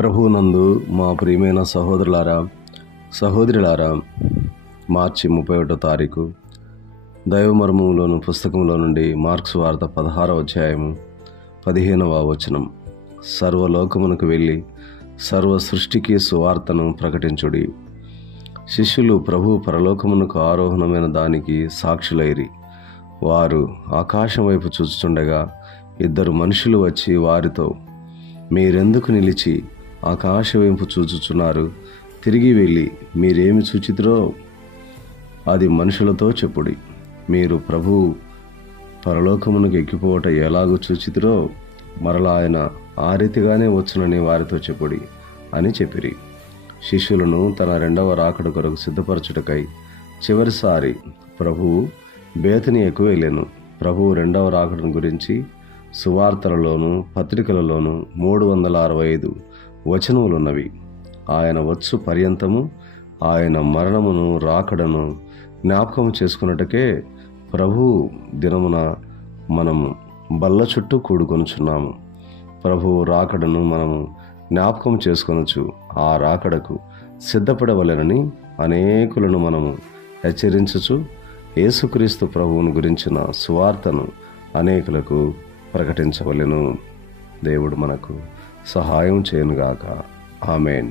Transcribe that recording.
ప్రభువునందు మా ప్రియమైన సహోదరులారా, మార్చి 31వ తారీఖు దైవమర్మములోను పుస్తకంలో నుండి మార్క్స్ వార్త 16వ అధ్యాయము 15వ వచనం. సర్వలోకమునకు వెళ్ళి సర్వ సృష్టికి సువార్తను ప్రకటించుడి. శిష్యులు ప్రభు పరలోకమునకు ఆరోహణమైన దానికి సాక్షులైరి. వారు ఆకాశం వైపు చూస్తుండగా 2 మనుషులు వచ్చి వారితో, మీరెందుకు నిలిచి ఆకాశం వైపు చూచుచున్నారు? తిరిగి వెళ్ళి మీరేమి చూచితిరో అది మనుషులతో చెప్పుడి. మీరు ప్రభు పరలోకమునకు ఎక్కిపోవట ఎలాగూ చూచితిరో మరలా ఆయన ఆ రీతిగానే వచ్చునని వారితో చెప్పుడి అని చెప్పిరి. శిష్యులను తన 2వ రాకడ కొరకు సిద్ధపరచుటకై చివరిసారి ప్రభువు బేతనియకు వెళ్ళెను. ప్రభువు 2వ రాకడను గురించి సువార్తలలోను పత్రికలలోను 365 వచనములున్నవి. ఆయన వచ్చు పర్యంతము ఆయన మరణమును రాకడను జ్ఞాపకం చేసుకున్నటకే ప్రభు దినమున మనము బల్ల చుట్టూ కూడుకొనుచున్నాము. ప్రభువు రాకడను మనము జ్ఞాపకం చేసుకొనొచ్చు. ఆ రాకడకు సిద్ధపడవలెనని అనేకులను మనము హెచ్చరించుచు యేసుక్రీస్తు ప్రభువును గురించిన సువార్తను అనేకులకు ప్రకటించవలెను. దేవుడు మనకు సహాయం చేయనుగాక. ఆమేన్.